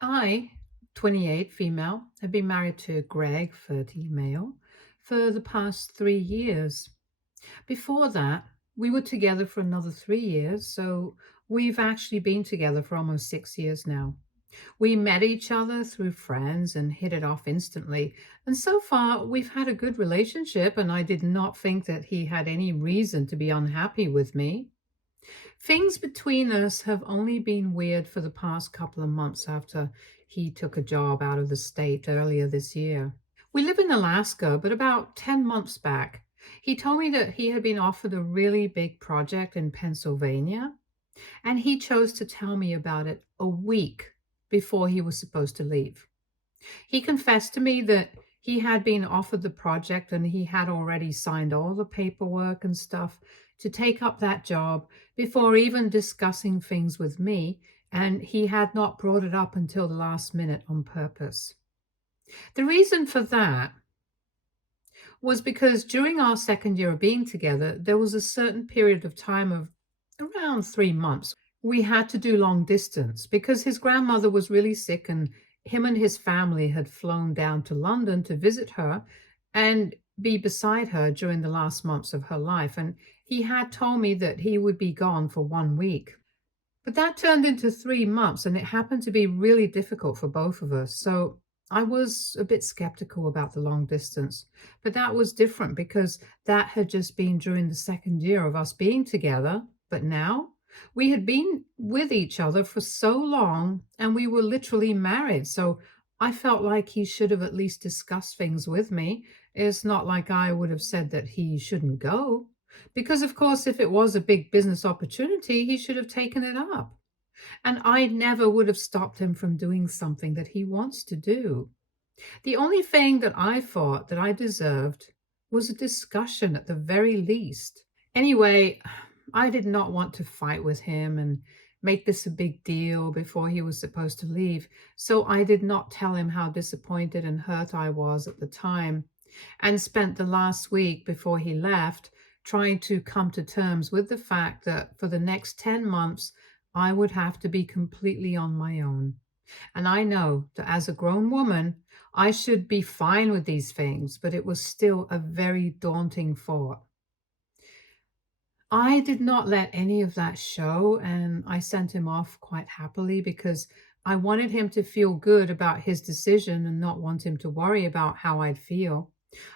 I, 28, female, have been married to Greg, 30, male, for the past 3 years. Before that, we were together for another 3 years, so we've actually been together for almost 6 years now. We met each other through friends and hit it off instantly. And so far, we've had a good relationship, and I did not think that he had any reason to be unhappy with me. Things between us have only been weird for the past couple of months after he took a job out of the state earlier this year. We live in Alaska, but about 10 months back, he told me that he had been offered a really big project in Pennsylvania, and he chose to tell me about it a week before he was supposed to leave. He confessed to me that he had been offered the project and he had already signed all the paperwork and stuff to take up that job before even discussing things with me, and he had not brought it up until the last minute on purpose. The reason for that was because during our second year of being together, there was a certain period of time of around 3 months. We had to do long distance because his grandmother was really sick, and him and his family had flown down to London to visit her and be beside her during the last months of her life. And he had told me that he would be gone for 1 week. But that turned into 3 months, and it happened to be really difficult for both of us. So I was a bit skeptical about the long distance. But that was different because that had just been during the second year of us being together. But now we had been with each other for so long and we were literally married. So I felt like he should have at least discussed things with me. It's not like I would have said that he shouldn't go. Because, of course, if it was a big business opportunity, he should have taken it up. And I never would have stopped him from doing something that he wants to do. The only thing that I thought that I deserved was a discussion at the very least. Anyway, I did not want to fight with him and make this a big deal before he was supposed to leave, so I did not tell him how disappointed and hurt I was at the time, and spent the last week before he left trying to come to terms with the fact that for the next 10 months, I would have to be completely on my own. And I know that as a grown woman, I should be fine with these things, but it was still a very daunting thought. I did not let any of that show, and I sent him off quite happily because I wanted him to feel good about his decision and not want him to worry about how I'd feel.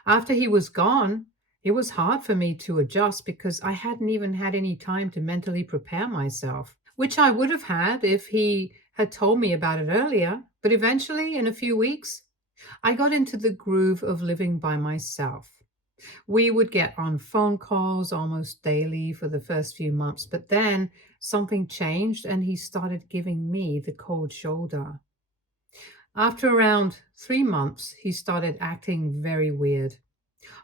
After he was gone, it was hard for me to adjust because I hadn't even had any time to mentally prepare myself, which I would have had if he had told me about it earlier. But eventually, in a few weeks, I got into the groove of living by myself. We would get on phone calls almost daily for the first few months, but then something changed and he started giving me the cold shoulder. After around 3 months, he started acting very weird.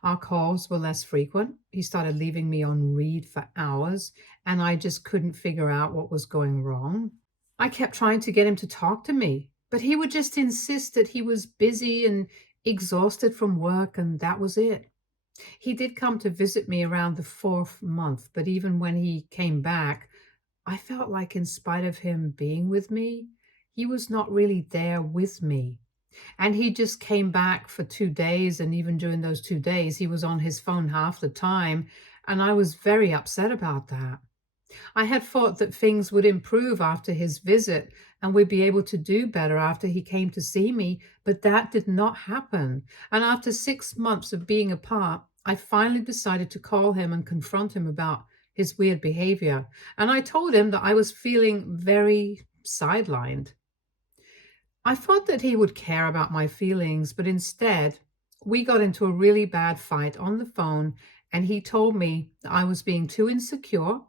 Our calls were less frequent. He started leaving me on read for hours, and I just couldn't figure out what was going wrong. I kept trying to get him to talk to me, but he would just insist that he was busy and exhausted from work, and that was it. He did come to visit me around the fourth month, but even when he came back, I felt like, in spite of him being with me, he was not really there with me. And he just came back for 2 days, and even during those 2 days, he was on his phone half the time, and I was very upset about that. I had thought that things would improve after his visit and we'd be able to do better after he came to see me, but that did not happen. And after 6 months of being apart, I finally decided to call him and confront him about his weird behavior. And I told him that I was feeling very sidelined. I thought that he would care about my feelings, but instead, we got into a really bad fight on the phone, and he told me that I was being too insecure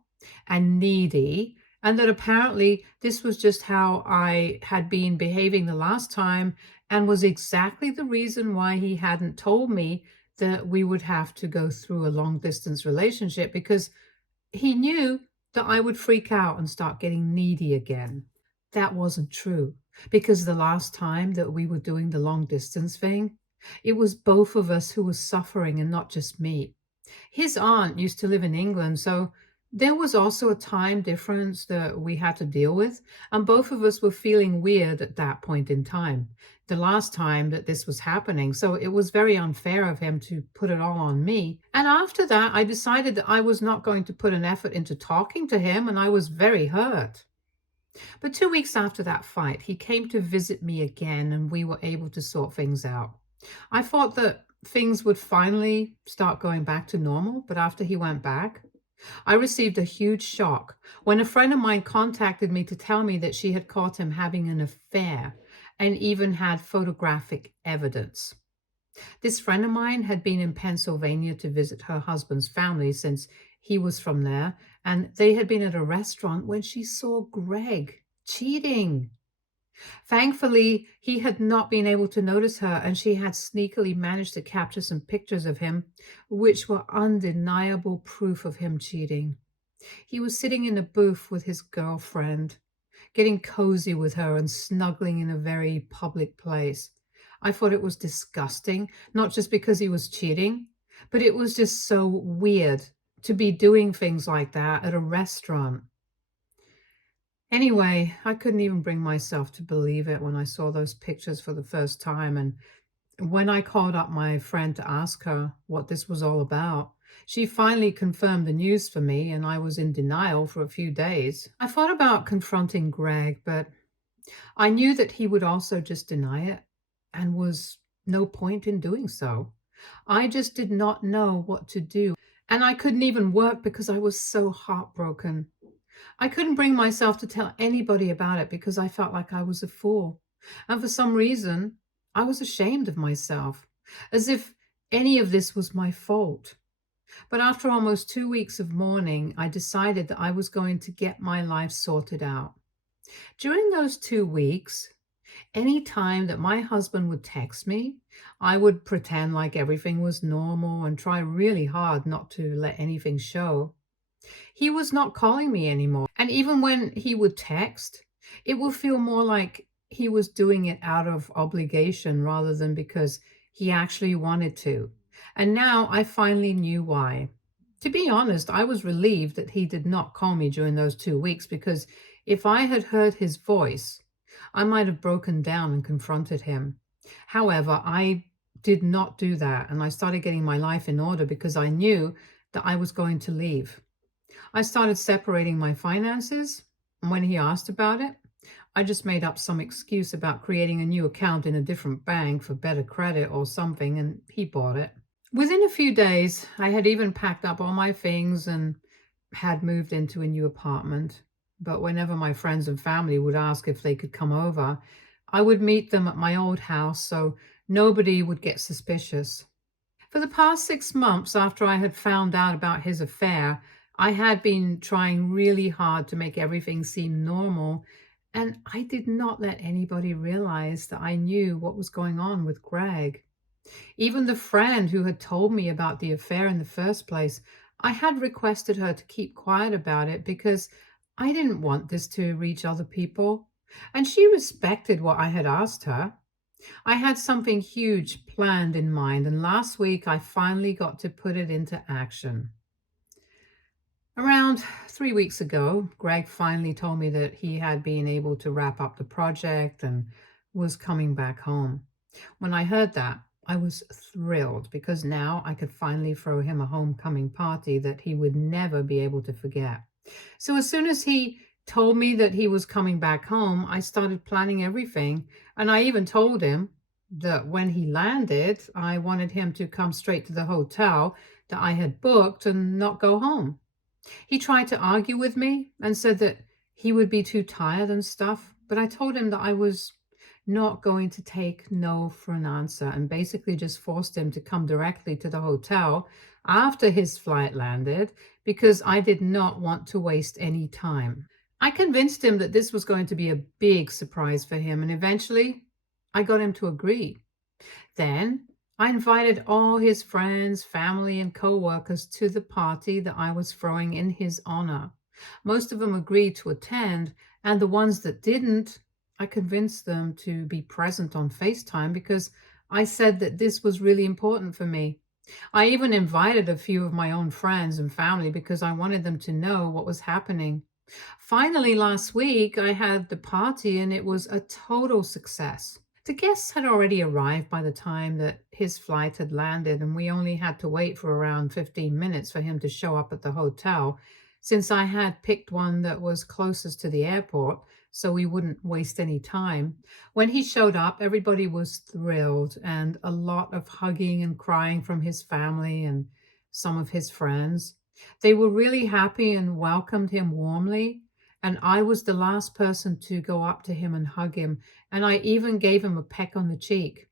and needy, and that apparently this was just how I had been behaving the last time, and was exactly the reason why he hadn't told me that we would have to go through a long distance relationship, because he knew that I would freak out and start getting needy again. That wasn't true, because the last time that we were doing the long distance thing, it was both of us who were suffering and not just me. His aunt used to live in England, so There was also a time difference that we had to deal with, and both of us were feeling weird at that point in time, the last time that this was happening. So it was very unfair of him to put it all on me. And after that, I decided that I was not going to put an effort into talking to him, and I was very hurt. But 2 weeks after that fight, he came to visit me again, and we were able to sort things out. I thought that things would finally start going back to normal, but after he went back, I received a huge shock when a friend of mine contacted me to tell me that she had caught him having an affair and even had photographic evidence. This friend of mine had been in Pennsylvania to visit her husband's family since he was from there, and they had been at a restaurant when she saw Greg cheating. Thankfully, he had not been able to notice her, and she had sneakily managed to capture some pictures of him, which were undeniable proof of him cheating. He was sitting in a booth with his girlfriend, getting cozy with her and snuggling in a very public place. I thought it was disgusting, not just because he was cheating, but it was just so weird to be doing things like that at a restaurant. Anyway, I couldn't even bring myself to believe it when I saw those pictures for the first time. And when I called up my friend to ask her what this was all about, she finally confirmed the news for me, and I was in denial for a few days. I thought about confronting Greg, but I knew that he would also just deny it, and was no point in doing so. I just did not know what to do, and I couldn't even work because I was so heartbroken. I couldn't bring myself to tell anybody about it because I felt like I was a fool. And for some reason, I was ashamed of myself, as if any of this was my fault. But after almost 2 weeks of mourning, I decided that I was going to get my life sorted out. During those 2 weeks, any time that my husband would text me, I would pretend like everything was normal and try really hard not to let anything show. He was not calling me anymore. And even when he would text, it would feel more like he was doing it out of obligation rather than because he actually wanted to. And now I finally knew why. To be honest, I was relieved that he did not call me during those 2 weeks because if I had heard his voice, I might have broken down and confronted him. However, I did not do that, and I started getting my life in order because I knew that I was going to leave. I started separating my finances, and when he asked about it, I just made up some excuse about creating a new account in a different bank for better credit or something, and he bought it. Within a few days, I had even packed up all my things and had moved into a new apartment. But whenever my friends and family would ask if they could come over, I would meet them at my old house so nobody would get suspicious. For the past 6 months after I had found out about his affair, I had been trying really hard to make everything seem normal, and I did not let anybody realize that I knew what was going on with Greg. Even the friend who had told me about the affair in the first place, I had requested her to keep quiet about it because I didn't want this to reach other people. And she respected what I had asked her. I had something huge planned in mind, and last week I finally got to put it into action. Around 3 weeks ago, Greg finally told me that he had been able to wrap up the project and was coming back home. When I heard that, I was thrilled because now I could finally throw him a homecoming party that he would never be able to forget. So as soon as he told me that he was coming back home, I started planning everything. And I even told him that when he landed, I wanted him to come straight to the hotel that I had booked and not go home. He tried to argue with me and said that he would be too tired and stuff, but I told him that I was not going to take no for an answer and basically just forced him to come directly to the hotel after his flight landed because I did not want to waste any time. I convinced him that this was going to be a big surprise for him, and eventually I got him to agree. Then I invited all his friends, family, and co-workers to the party that I was throwing in his honor. Most of them agreed to attend, and the ones that didn't, I convinced them to be present on FaceTime because I said that this was really important for me. I even invited a few of my own friends and family because I wanted them to know what was happening. Finally, last week, I had the party and it was a total success. The guests had already arrived by the time that his flight had landed, and we only had to wait for around 15 minutes for him to show up at the hotel, since I had picked one that was closest to the airport so we wouldn't waste any time. When he showed up, everybody was thrilled, and a lot of hugging and crying from his family and some of his friends. They were really happy and welcomed him warmly. And I was the last person to go up to him and hug him, and I even gave him a peck on the cheek.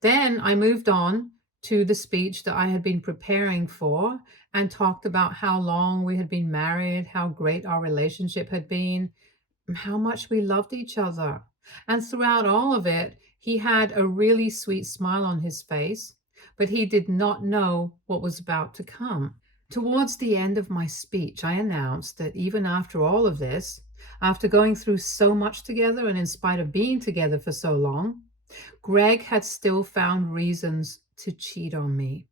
Then I moved on to the speech that I had been preparing for and talked about how long we had been married, how great our relationship had been, and how much we loved each other. And throughout all of it, he had a really sweet smile on his face, but he did not know what was about to come. Towards the end of my speech, I announced that even after all of this, after going through so much together and in spite of being together for so long, Greg had still found reasons to cheat on me.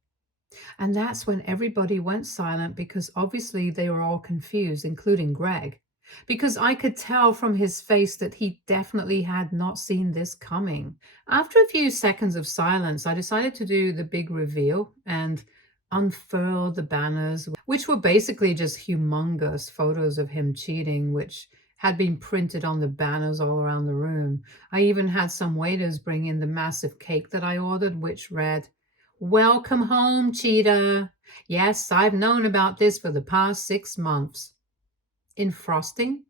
And that's when everybody went silent because obviously they were all confused, including Greg, because I could tell from his face that he definitely had not seen this coming. After a few seconds of silence, I decided to do the big reveal and unfurl the banners, which were basically just humongous photos of him cheating, which had been printed on the banners all around the room. I even had some waiters bring in the massive cake that I ordered, which read, "Welcome home, cheater. Yes, I've known about this for the past 6 months," in frosting,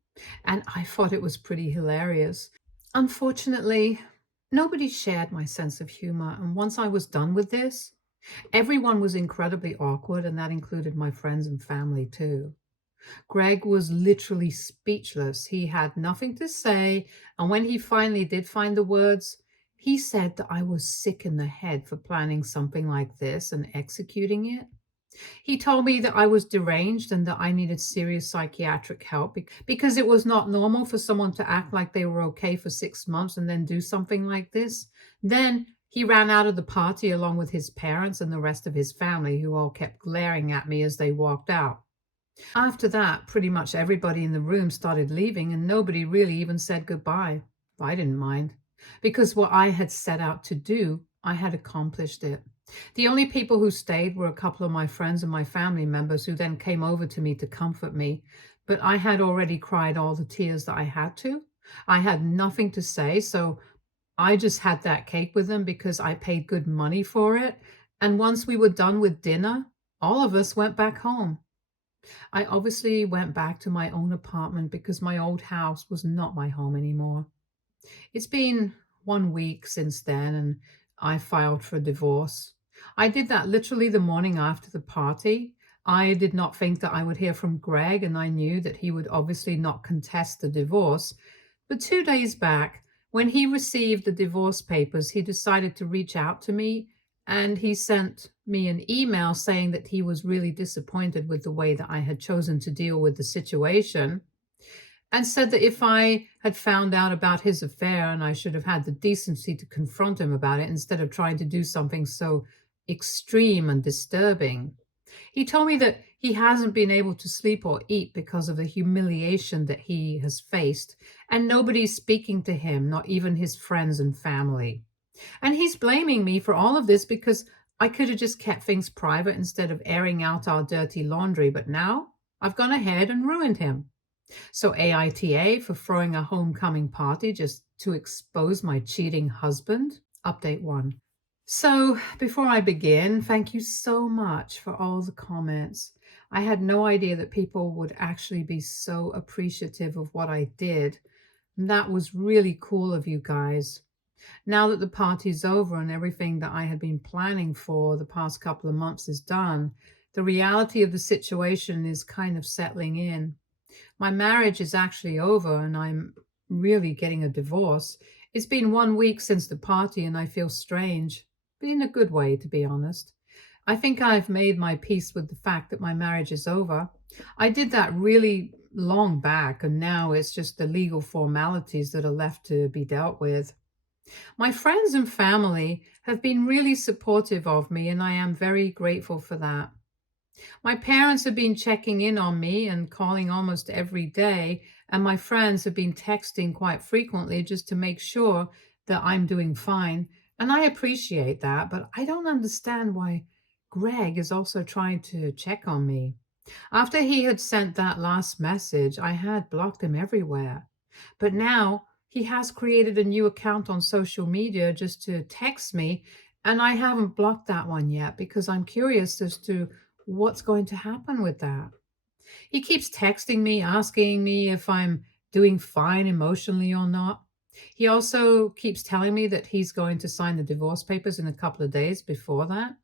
and I thought it was pretty hilarious. Unfortunately, nobody shared my sense of humor, and once I was done with this, everyone was incredibly awkward, and that included my friends and family too. Greg was literally speechless. He had nothing to say, and when he finally did find the words, he said that I was sick in the head for planning something like this and executing it. He told me that I was deranged and that I needed serious psychiatric help because it was not normal for someone to act like they were okay for 6 months and then do something like this. Then he ran out of the party along with his parents and the rest of his family, who all kept glaring at me as they walked out. After that, pretty much everybody in the room started leaving, and nobody really even said goodbye. I didn't mind, because what I had set out to do, I had accomplished it. The only people who stayed were a couple of my friends and my family members, who then came over to me to comfort me. But I had already cried all the tears that I had to. I had nothing to say, so I just had that cake with them because I paid good money for it. And once we were done with dinner, all of us went back home. I obviously went back to my own apartment because my old house was not my home anymore. It's been 1 week since then, and I filed for divorce. I did that literally the morning after the party. I did not think that I would hear from Greg, and I knew that he would obviously not contest the divorce. But 2 days back, when he received the divorce papers, he decided to reach out to me, and he sent me an email saying that he was really disappointed with the way that I had chosen to deal with the situation, and said that if I had found out about his affair and I should have had the decency to confront him about it instead of trying to do something so extreme and disturbing. He told me that he hasn't been able to sleep or eat because of the humiliation that he has faced, and nobody's speaking to him, not even his friends and family. And he's blaming me for all of this because I could have just kept things private instead of airing out our dirty laundry, but now I've gone ahead and ruined him. So AITA for throwing a homecoming party just to expose my cheating husband. Update 1. So before I begin, thank you so much for all the comments. I had no idea that people would actually be so appreciative of what I did. And that was really cool of you guys. Now that the party's over and everything that I had been planning for the past couple of months is done, the reality of the situation is kind of settling in. My marriage is actually over and I'm really getting a divorce. It's been 1 week since the party and I feel strange, but in a good way, to be honest. I think I've made my peace with the fact that my marriage is over. I did that really long back, and now it's just the legal formalities that are left to be dealt with. My friends and family have been really supportive of me, and I am very grateful for that. My parents have been checking in on me and calling almost every day, and my friends have been texting quite frequently just to make sure that I'm doing fine. And I appreciate that, but I don't understand why Greg is also trying to check on me. After he had sent that last message, I had blocked him everywhere. But now he has created a new account on social media just to text me, and I haven't blocked that one yet because I'm curious as to what's going to happen with that. He keeps texting me, asking me if I'm doing fine emotionally or not. He also keeps telling me that he's going to sign the divorce papers in a couple of days before that.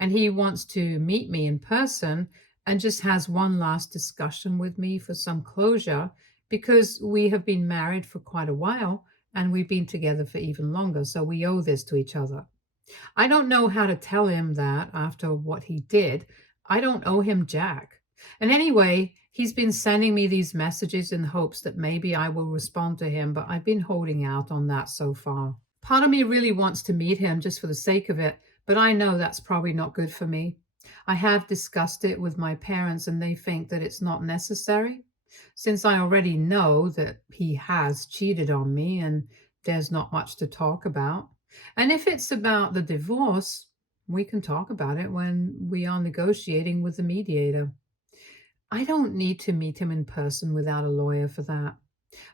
And he wants to meet me in person and just has one last discussion with me for some closure because we have been married for quite a while and we've been together for even longer. So we owe this to each other. I don't know how to tell him that after what he did. I don't owe him jack. And anyway, he's been sending me these messages in hopes that maybe I will respond to him, but I've been holding out on that so far. Part of me really wants to meet him just for the sake of it, but I know that's probably not good for me. I have discussed it with my parents and they think that it's not necessary. Since I already know that he has cheated on me and there's not much to talk about. And if it's about the divorce, we can talk about it when we are negotiating with the mediator. I don't need to meet him in person without a lawyer for that.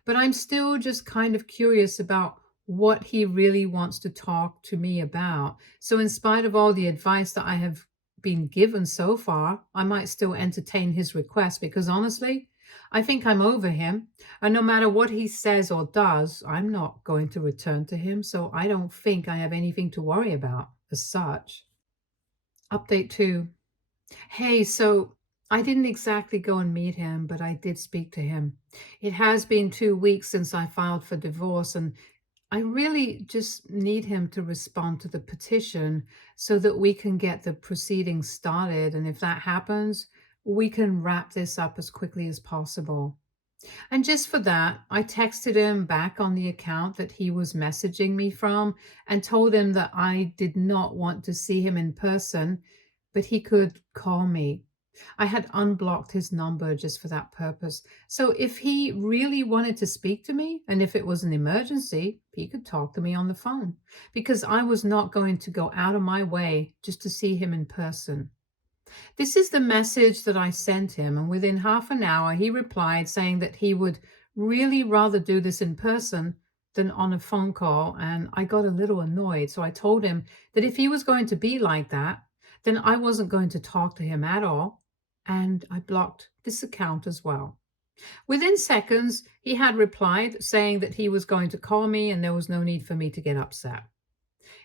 But I'm still just kind of curious about what he really wants to talk to me about. So, in spite of all the advice that I have been given so far, I might still entertain his request because honestly, I think I'm over him. And no matter what he says or does, I'm not going to return to him. So, I don't think I have anything to worry about as such. Update 2. Hey, so I didn't exactly go and meet him, but I did speak to him. It has been 2 weeks since I filed for divorce, and I really just need him to respond to the petition so that we can get the proceedings started. And if that happens, we can wrap this up as quickly as possible. And just for that, I texted him back on the account that he was messaging me from and told him that I did not want to see him in person, but he could call me. I had unblocked his number just for that purpose. So if he really wanted to speak to me and if it was an emergency, he could talk to me on the phone because I was not going to go out of my way just to see him in person. This is the message that I sent him, and within half an hour, he replied saying that he would really rather do this in person than on a phone call. And I got a little annoyed. So I told him that if he was going to be like that, then I wasn't going to talk to him at all. And I blocked this account as well. Within seconds, he had replied saying that he was going to call me and there was no need for me to get upset.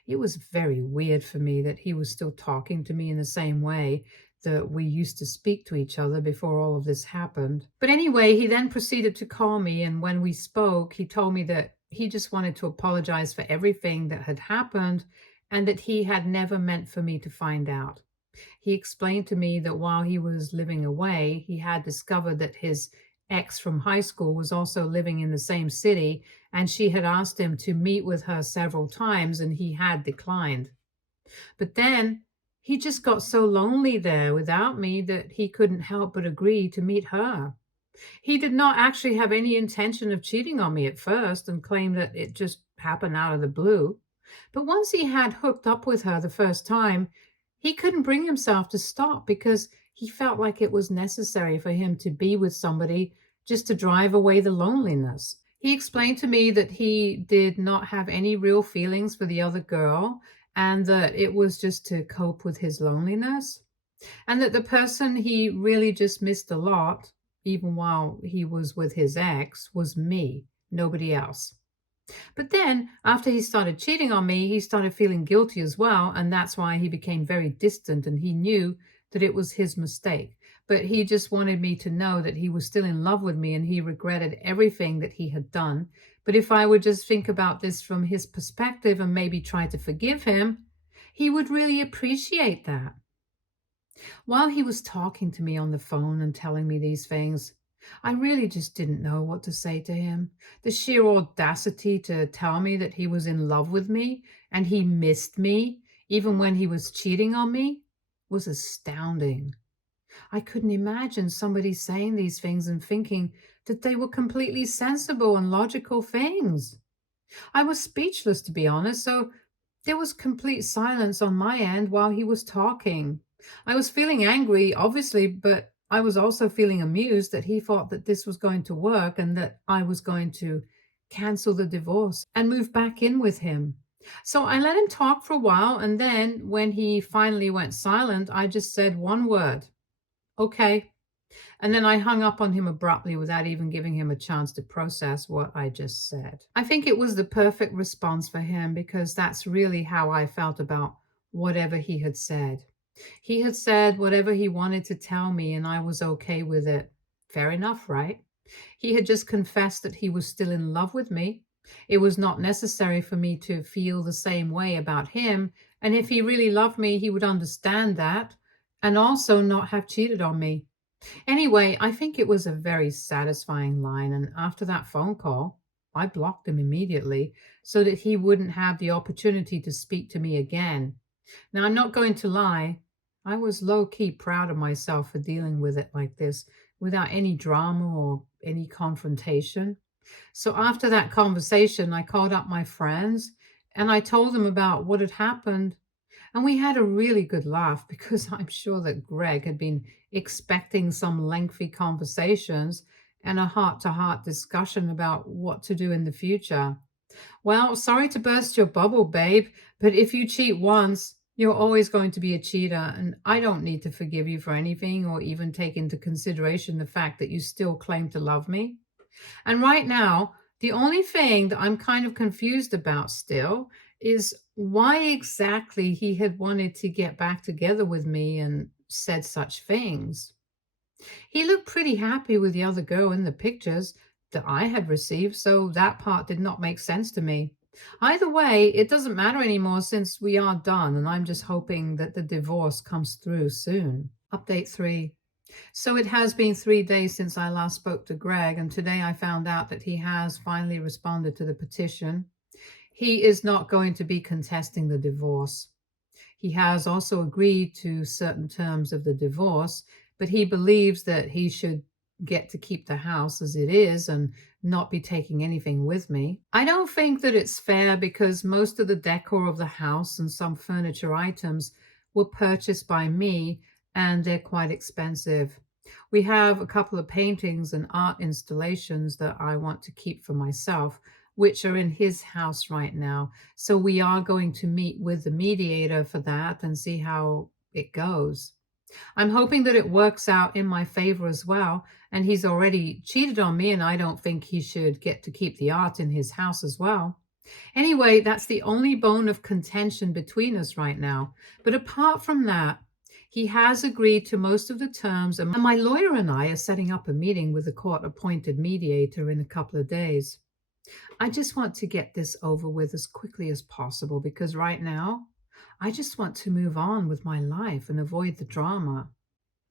It was very weird for me that he was still talking to me in the same way that we used to speak to each other before all of this happened. But anyway, he then proceeded to call me, and when we spoke, he told me that he just wanted to apologize for everything that had happened and that he had never meant for me to find out. He explained to me that while he was living away, he had discovered that his ex from high school was also living in the same city, and she had asked him to meet with her several times, and he had declined. But then he just got so lonely there without me that he couldn't help but agree to meet her. He did not actually have any intention of cheating on me at first and claimed that it just happened out of the blue. But once he had hooked up with her the first time, he couldn't bring himself to stop because he felt like it was necessary for him to be with somebody just to drive away the loneliness. He explained to me that he did not have any real feelings for the other girl and that it was just to cope with his loneliness, and that the person he really just missed a lot, even while he was with his ex, was me, nobody else. But then, after he started cheating on me, he started feeling guilty as well, and that's why he became very distant and he knew that it was his mistake. But he just wanted me to know that he was still in love with me and he regretted everything that he had done. But if I would just think about this from his perspective and maybe try to forgive him, he would really appreciate that. While he was talking to me on the phone and telling me these things, I really just didn't know what to say to him. The sheer audacity to tell me that he was in love with me and he missed me, even when he was cheating on me, was astounding. I couldn't imagine somebody saying these things and thinking that they were completely sensible and logical things. I was speechless, to be honest, so there was complete silence on my end while he was talking. I was feeling angry, obviously, but I was also feeling amused that he thought that this was going to work and that I was going to cancel the divorce and move back in with him. So I let him talk for a while, and then when he finally went silent, I just said one word, okay. And then I hung up on him abruptly without even giving him a chance to process what I just said. I think it was the perfect response for him because that's really how I felt about whatever he had said. He had said whatever he wanted to tell me, and I was okay with it. Fair enough, right? He had just confessed that he was still in love with me. It was not necessary for me to feel the same way about him. And if he really loved me, he would understand that and also not have cheated on me. Anyway, I think it was a very satisfying line, and after that phone call, I blocked him immediately so that he wouldn't have the opportunity to speak to me again. Now, I'm not going to lie, I was low key proud of myself for dealing with it like this without any drama or any confrontation. So, after that conversation, I called up my friends and I told them about what had happened, and we had a really good laugh because I'm sure that Greg had been expecting some lengthy conversations and a heart to heart discussion about what to do in the future. Well, sorry to burst your bubble, babe, but if you cheat once, you're always going to be a cheater, and I don't need to forgive you for anything or even take into consideration the fact that you still claim to love me. And right now, the only thing that I'm kind of confused about still is why exactly he had wanted to get back together with me and said such things. He looked pretty happy with the other girl in the pictures that I had received, so that part did not make sense to me. Either way, it doesn't matter anymore since we are done, and I'm just hoping that the divorce comes through soon. Update 3. So it has been 3 days since I last spoke to Greg, and today I found out that he has finally responded to the petition. He is not going to be contesting the divorce. He has also agreed to certain terms of the divorce, but he believes that he should get to keep the house as it is and not be taking anything with me. I don't think that it's fair because most of the decor of the house and some furniture items were purchased by me and they're quite expensive. We have a couple of paintings and art installations that I want to keep for myself, which are in his house right now. So we are going to meet with the mediator for that and see how it goes. I'm hoping that it works out in my favor as well. And he's already cheated on me, and I don't think he should get to keep the art in his house as well. Anyway, that's the only bone of contention between us right now. But apart from that, he has agreed to most of the terms, and my lawyer and I are setting up a meeting with the court appointed mediator in a couple of days. I just want to get this over with as quickly as possible because right now, I just want to move on with my life and avoid the drama.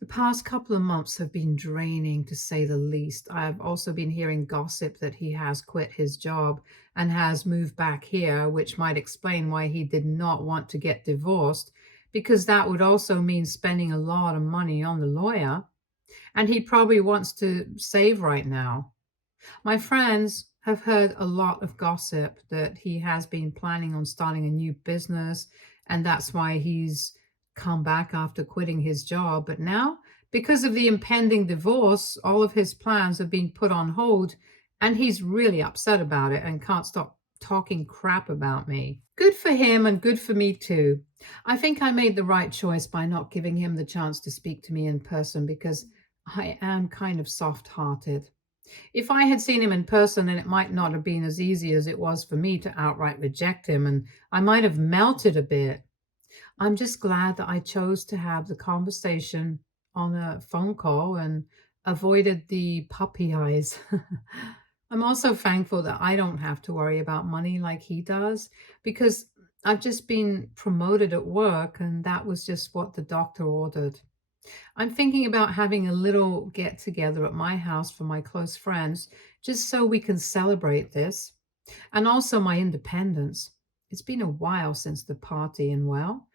The past couple of months have been draining to say the least. I've also been hearing gossip that he has quit his job and has moved back here, which might explain why he did not want to get divorced, because that would also mean spending a lot of money on the lawyer. And he probably wants to save right now. My friends have heard a lot of gossip that he has been planning on starting a new business, and that's why he's come back after quitting his job. But now, because of the impending divorce, all of his plans have been put on hold, and he's really upset about it and can't stop talking crap about me. Good for him and good for me too. I think I made the right choice by not giving him the chance to speak to me in person because I am kind of soft hearted. If I had seen him in person, then it might not have been as easy as it was for me to outright reject him, and I might have melted a bit. I'm just glad that I chose to have the conversation on a phone call and avoided the puppy eyes. I'm also thankful that I don't have to worry about money like he does because I've just been promoted at work, and that was just what the doctor ordered. I'm thinking about having a little get together at my house for my close friends, just so we can celebrate this and also my independence. It's been a while since the party, and well,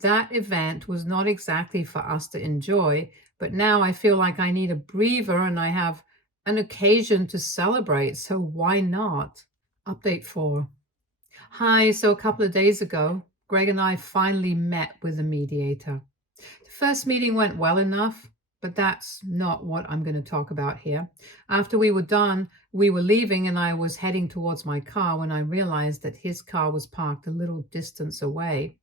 that event was not exactly for us to enjoy, but now I feel like I need a breather and I have an occasion to celebrate, so why not? Update 4. Hi, so a couple of days ago, Greg and I finally met with a mediator. The first meeting went well enough, but that's not what I'm going to talk about here. After we were done, we were leaving and I was heading towards my car when I realized that his car was parked a little distance away.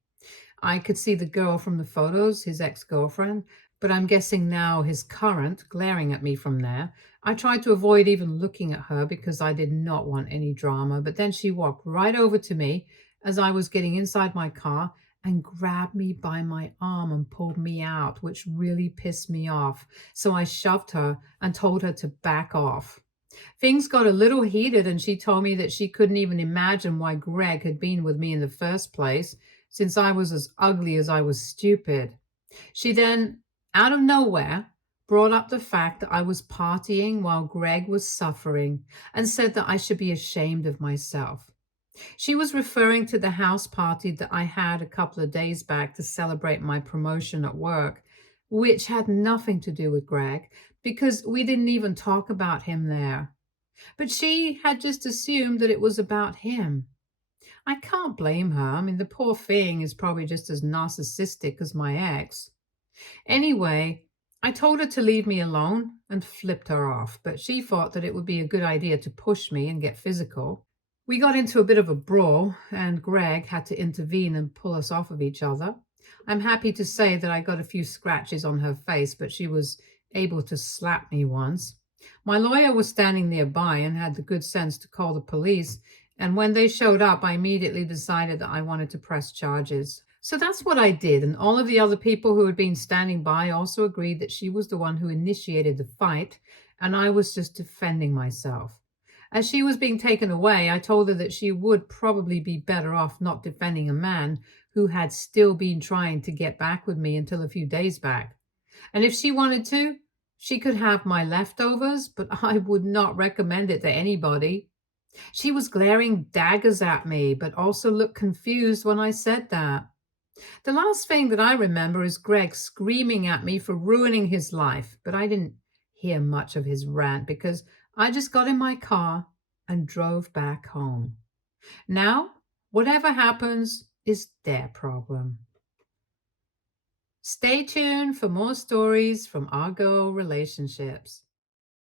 I could see the girl from the photos, his ex-girlfriend, but I'm guessing now his current, glaring at me from there. I tried to avoid even looking at her because I did not want any drama, but then she walked right over to me as I was getting inside my car and grabbed me by my arm and pulled me out, which really pissed me off. So I shoved her and told her to back off. Things got a little heated, and she told me that she couldn't even imagine why Greg had been with me in the first place, since I was as ugly as I was stupid. She then, out of nowhere, brought up the fact that I was partying while Greg was suffering and said that I should be ashamed of myself. She was referring to the house party that I had a couple of days back to celebrate my promotion at work, which had nothing to do with Greg because we didn't even talk about him there. But she had just assumed that it was about him. I can't blame her. I mean, the poor thing is probably just as narcissistic as my ex. Anyway, I told her to leave me alone and flipped her off, but she thought that it would be a good idea to push me and get physical. We got into a bit of a brawl, and Greg had to intervene and pull us off of each other. I'm happy to say that I got a few scratches on her face, but she was able to slap me once. My lawyer was standing nearby and had the good sense to call the police, and when they showed up, I immediately decided that I wanted to press charges. So that's what I did, and all of the other people who had been standing by also agreed that she was the one who initiated the fight, and I was just defending myself. As she was being taken away, I told her that she would probably be better off not defending a man who had still been trying to get back with me until a few days back. And if she wanted to, she could have my leftovers, but I would not recommend it to anybody. She was glaring daggers at me, but also looked confused when I said that. The last thing that I remember is Greg screaming at me for ruining his life, but I didn't hear much of his rant because I just got in my car and drove back home. Now, whatever happens is their problem. Stay tuned for more stories from our girl relationships.